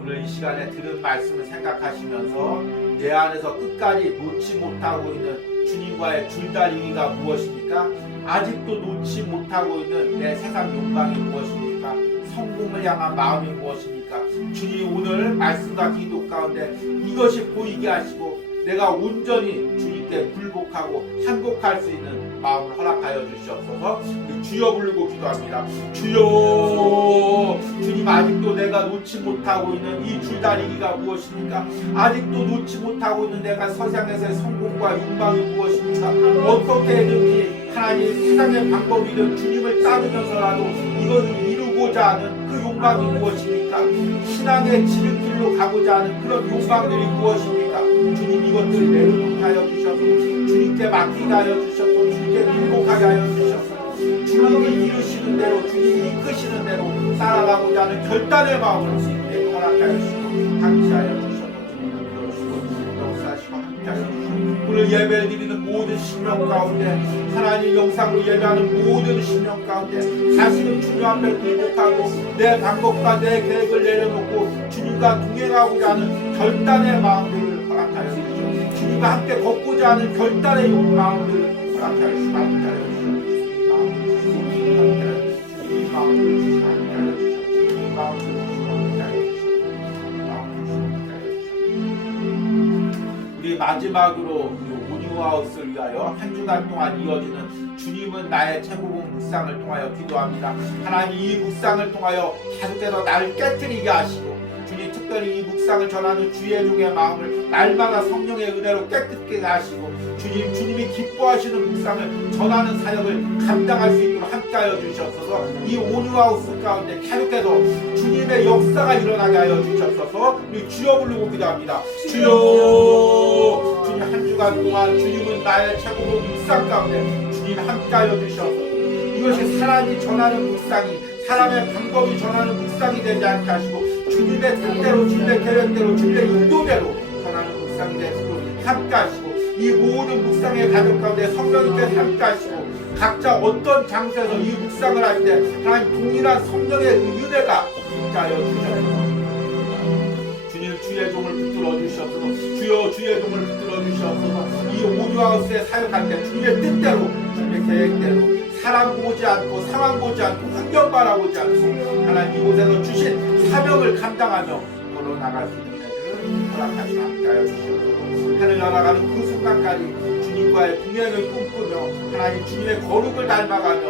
오늘 이 시간에 들은 말씀을 생각하시면서 내 안에서 끝까지 놓지 못하고 있는 주님과의 줄다리기가 무엇입니까? 아직도 놓지 못하고 있는 내 세상 욕망이 무엇입니까? 성공을 향한 마음이 무엇입니까? 주님 오늘 말씀과 기도 가운데 이것이 보이게 하시고 내가 온전히 주님께 굴복하고 항복할 수 있는 마음을 허락하여 주시옵소서. 주여 부르고 기도합니다. 주여 주님 아직도 내가 놓지 못하고 있는 이 줄다리기가 무엇입니까? 아직도 놓지 못하고 있는 내가 세상에서의 성공과 욕망이 무엇입니까? 어떻게 해든지 하나님 세상의 방법이든 주님을 따르면서라도 이것을 이루고자 하는 그 욕망이 무엇입니까? 신앙의 지름길로 가고자 하는 그런 욕망들이 무엇입니까? 주님 이것들을 내려놓게 하여 주셔서 주님께 맡기게 하여 주셔서 주님께 굴복하게 하여 주셔서 주님이 이루시는 대로 주님이 이끄시는 대로 살아가고자 하는 결단의 마음으로 주님께 허락하여 주시고 함께하여 주셔서 주님을 이루시고 역사하시고 함께하여 주시고 오늘 예배를 드리는 모든 신명 가운데 하나님 영상으로 예배하는 모든 신명 가운데 다시는 주님 앞에 굴복하고 내 방법과 내 계획을 내려놓고 주님과 동행하고자 하는 결단의 마음들을 허락하여 주시고 주님과 함께 걷고자 하는 결단의 마음들을 허락하여 주시고 함께하여 주시고 이 마음들을 주시고 함께하여 주시고 이 마음들을 주시고 함께하여 주시고 이 마음들을 주시고 함께하여 주시고 우리 마지막으로 오뉴하우스를 위하여 한 주간 동안 이어지는 주님은 나의 최고봉 묵상을 통하여 기도합니다. 하나님 이 묵상을 통하여 계속해서 나를 깨트리게 하시고 주님 특별히 이 묵상을 전하는 주의 종의 마음을 날마다 성령의 은혜로 깨끗게 하시고 주님이 기뻐하시는 묵상을 전하는 사역을 감당할 수 있도록 함께하여 주셨어서 이 오뉴하우스 가운데 계속해서 주님의 역사가 일어나게 하여 주셨어서 우리 주여 부르고 기도합니다. 주여 주님 한 주간 동안 주님은 나의 최고봉 묵상 가운데 주님 함께하여 주셔서 이것이 사람이 전하는 묵상이 사람의 방법이 전하는 묵상이 되지 않게 하시고 주님의 뜻대로 주님의 계획대로 주님의 인도대로 전하는 묵상이 되시고 함께 하시고 이 모든 묵상의 가족 가운데 성령님께서 함께 하시고 각자 어떤 장소에서 이 묵상을 할 때 하나님 동일한 성령의 은혜가 함께 하여 주셔서 주님 주의 종을 붙들어 주셔서 주여 주의 종을 붙들어 주셔서 이 오뉴하우스에 사역할 때 주님의 뜻대로 주님의 계획대로 사람 보지 않고 상황 보지 않고 환경 바라보지 않고 하나님 이곳에서 주신 사명을 감당하며 걸어나갈 수 있는 애들을 허락하시고 함께하여 주시옵소서. 하늘 날아가는 그 순간까지 주님과의 동행을 꿈꾸며 하나님 주님의 거룩을 닮아가며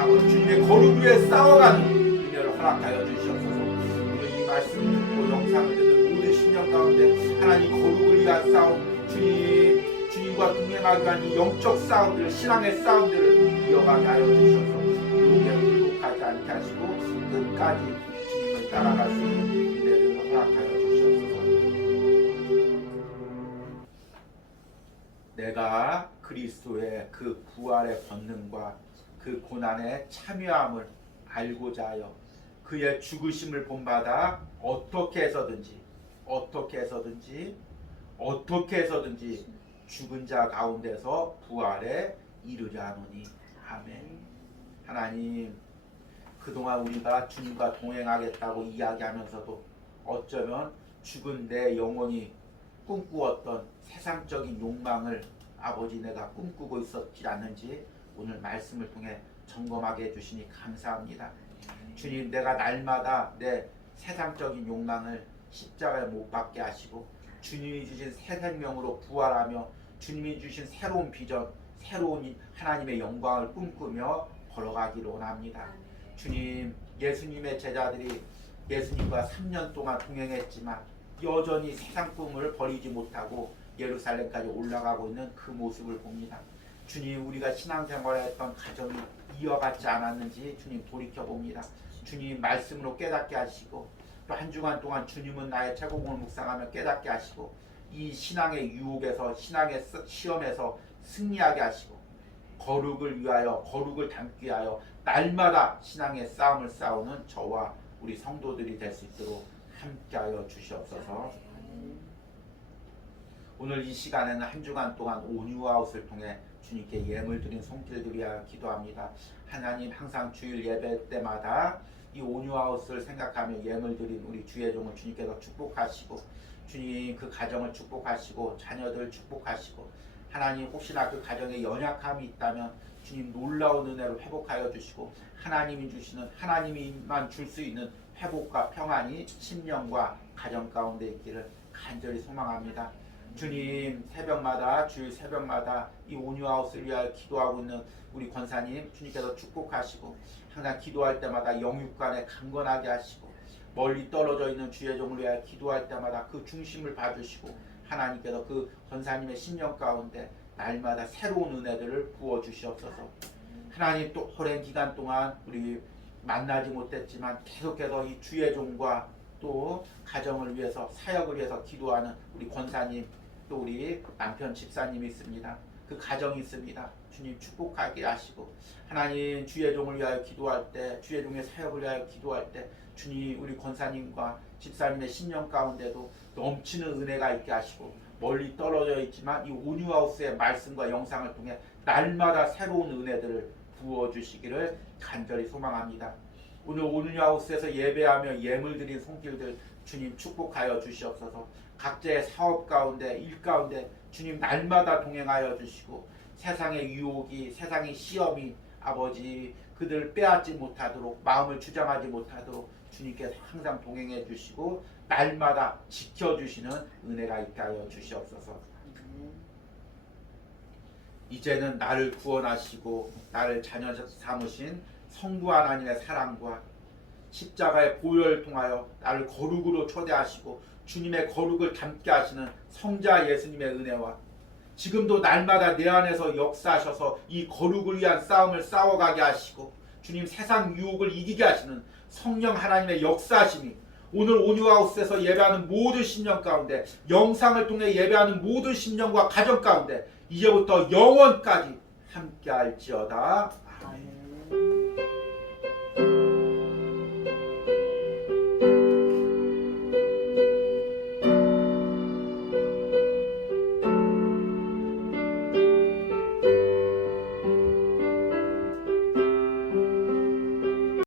아버지 주님의 거룩 위에 싸워가는 은혜를 허락하여 주시옵소서. 오늘 이 말씀을 듣고 영상을 듣는 모든 신령 가운데 하나님 거룩을 위한 싸움 주님과 동행하기 위한 이 영적 싸움들 신앙의 싸움들을 이어가게 하여 주셔서 유혹에 굴복하지 않게 하시고 끝까지 주님을 따라갈 수 있는 은혜를 허락하여 주시옵소서. 내가 그리스도의 그 부활의 권능과 그 고난의 참여함을 알고자 하여 그의 죽으심을 본받아 어떻게 해서든지 죽은 자 가운데서 부활에 이르려 하노니. 아멘. 하나님 그동안 우리가 주님과 동행하겠다고 이야기하면서도 어쩌면 죽은 내 영혼이 꿈꾸었던 세상적인 욕망을 아버지 내가 꿈꾸고 있었지 않는지 오늘 말씀을 통해 점검하게 해주시니 감사합니다. 주님 내가 날마다 내 세상적인 욕망을 십자가에 못 박게 하시고 주님이 주신 새 생명으로 부활하며 주님이 주신 새로운 비전 새로운 하나님의 영광을 꿈꾸며 걸어가기를 원합니다. 주님 예수님의 제자들이 예수님과 3년 동안 동행했지만 여전히 세상 꿈을 버리지 못하고 예루살렘까지 올라가고 있는 그 모습을 봅니다. 주님 우리가 신앙생활을 했던 가정이 이어받지 않았는지 주님 돌이켜봅니다. 주님 말씀으로 깨닫게 하시고 또 한 주간 동안 주님은 나의 최고봉을 묵상하며 깨닫게 하시고 이 신앙의 유혹에서 신앙의 시험에서 승리하게 하시고 거룩을 위하여 거룩을 담기 위하여 날마다 신앙의 싸움을 싸우는 저와 우리 성도들이 될 수 있도록 함께하여 주시옵소서. 오늘 이 시간에는 한 주간 동안 온유아웃을 통해 주님께 예물 드린 손길들이야 기도합니다. 하나님, 항상 주일 예배 때마다 이 온유아웃을 생각하며 예물 드린 우리 주의 종을 주님께서 축복하시고 주님 그 가정을 축복하시고 자녀들 축복하시고 하나님, 혹시나 그 가정에 연약함이 있다면 주님 놀라운 은혜로 회복하여 주시고 하나님이 주시는, 하나님이만 줄 수 있는 회복과 평안이 심령과 가정 가운데 있기를 간절히 소망합니다. 주님, 새벽마다, 주일 새벽마다 이 온유아웃을 위하여 기도하고 있는 우리 권사님 주님께서 축복하시고 항상 기도할 때마다 영육간에 강건하게 하시고 멀리 떨어져 있는 주의 종을 위하여 기도할 때마다 그 중심을 봐주시고 하나님께서 그 권사님의 심령 가운데 날마다 새로운 은혜들을 부어주시옵소서. 하나님, 또 오랜 기간 동안 우리 만나지 못했지만 계속해서 이 주의 종과 또 가정을 위해서, 사역을 위해서 기도하는 우리 권사님, 또 우리 남편 집사님이 있습니다. 그 가정이 있습니다. 주님 축복하게 하시고 하나님, 주의 종을 위하여 기도할 때, 주의 종의 사역을 위하여 기도할 때 주님 우리 권사님과 집사님의 심령 가운데도 넘치는 은혜가 있게 하시고 멀리 떨어져 있지만 이 온유하우스의 말씀과 영상을 통해 날마다 새로운 은혜들을 부어주시기를 간절히 소망합니다. 오늘 온유하우스에서 예배하며 예물 드린 손길들 주님 축복하여 주시옵소서. 각자의 사업 가운데, 일 가운데 주님 날마다 동행하여 주시고 세상의 유혹이, 세상의 시험이 아버지 그들을 빼앗지 못하도록, 마음을 주장하지 못하도록 주님께서 항상 동행해 주시고 날마다 지켜주시는 은혜가 있게 하여 주시옵소서. 이제는 나를 구원하시고 나를 자녀 삼으신 성부 하나님의 사랑과 십자가의 보혈을 통하여 나를 거룩으로 초대하시고 주님의 거룩을 담게 하시는 성자 예수님의 은혜와 지금도 날마다 내 안에서 역사하셔서 이 거룩을 위한 싸움을 싸워가게 하시고 주님 세상 유혹을 이기게 하시는 성령 하나님의 역사하심이 오늘 온유하우스에서 예배하는 모든 심령 가운데, 영상을 통해 예배하는 모든 심령과 가정 가운데 이제부터 영원까지 함께할지어다. 아멘.